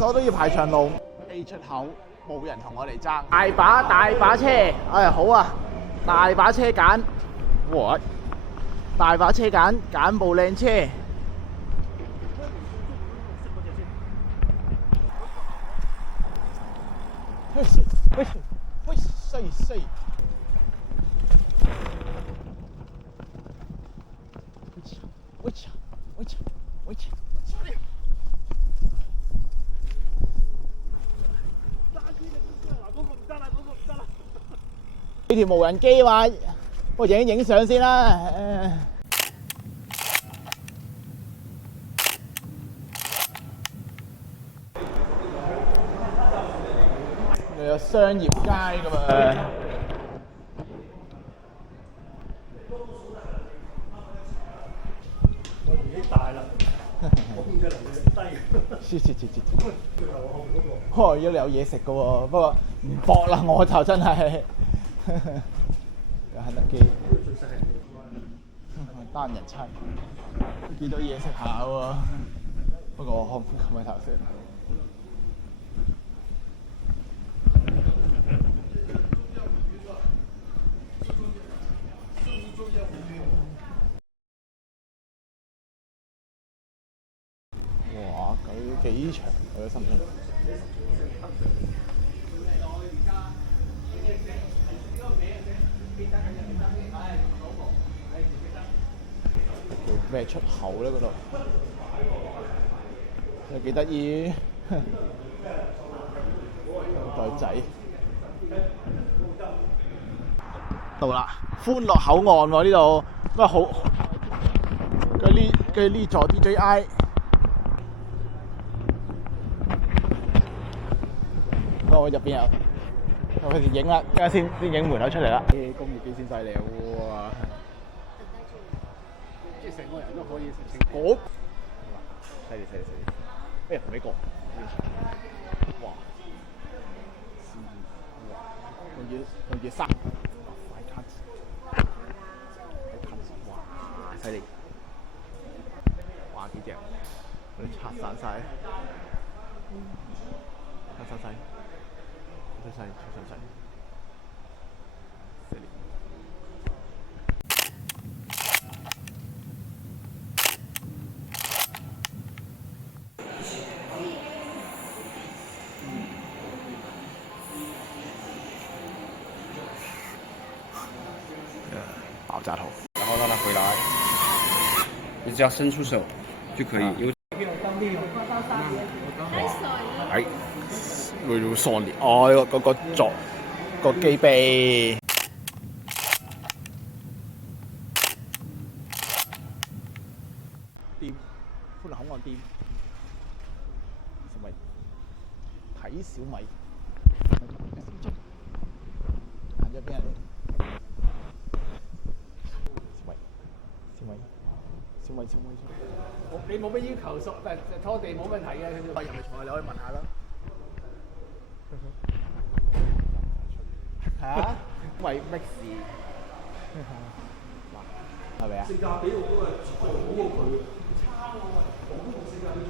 所都要排長龍。A 出口冇人同我哋爭，大把車，哎好啊，大把車揀，哇！大把車揀部靚車。喂，衰！喂！呢條無人機話，我影相先啦。有商業街㗎嘛？我年紀大啦，我控制能力低。要你有嘢食㗎喎，不過唔搏啦，我就真係。有肯德基，單人餐，見到嘢食下喎。不過我可唔冚喺頭先。哇！佢幾長佢嘅深圳。叫咩出口咧？嗰度又幾得意，袋仔到啦！歡樂口岸喎呢度，不過好佢呢座 DJI。我入邊有，我開始影啦，而家先影門口出嚟啦。工業機先犀利喎！即係成個人都可以成嗰犀利！哎呀，同你講，哇！用嘢塞，哇！犀利！哇幾隻，佢哋拆散晒，出晒，犀利！爆炸头，然后让它回来，你只要伸出手就可以。係雷到喪裂，哦，個機臂。店，歡樂口岸店，小米睇小米，行咗邊啊你？小米，你冇乜要求，拖地冇問題嘅。佢我入嚟坐，你可以問下啦。係啊，為乜事？係咪啊？性價比好高啊，好過佢。差喎，好過性價比做。